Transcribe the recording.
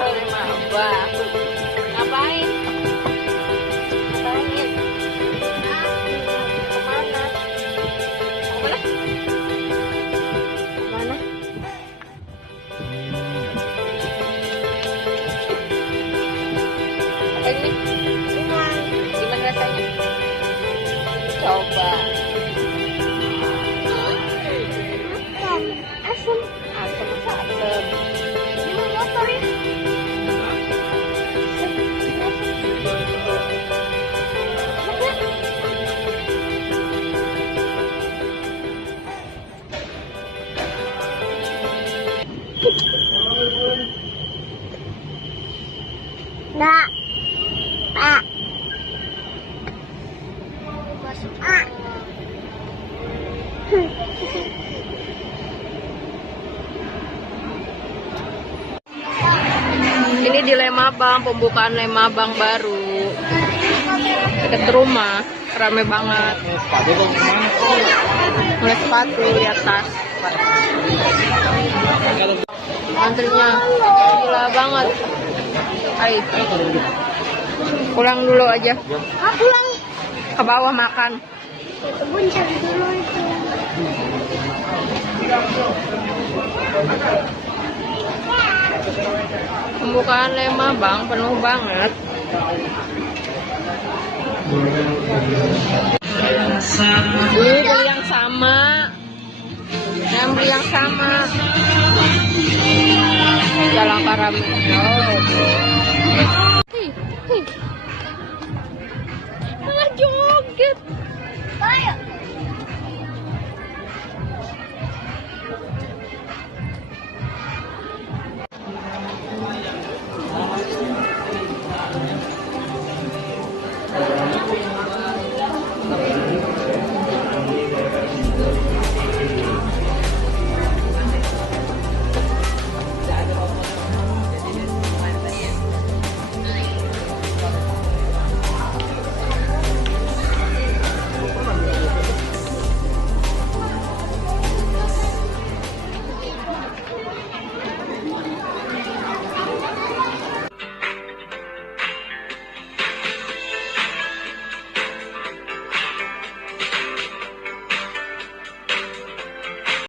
Mabang. Ngapain? Ngapain? Kemana? Kemana? Kemana? Ini gimana rasanya? Coba. Asam. Asam masa asam. Ini motor ya? Nak, Pak. Masuk. Ini di Lemabang, pembukaan Lemabang baru. Dekat rumah, rame banget. Mulai sepatu, lihat tas. Antrinya gila banget. Ayo, pulang dulu aja. Pulang ke bawah makan. Buncang dulu itu. Pembukaan Lemabang penuh banget. Ini beli yang sama. Yang beli yang sama. Jalan Karam. Oh.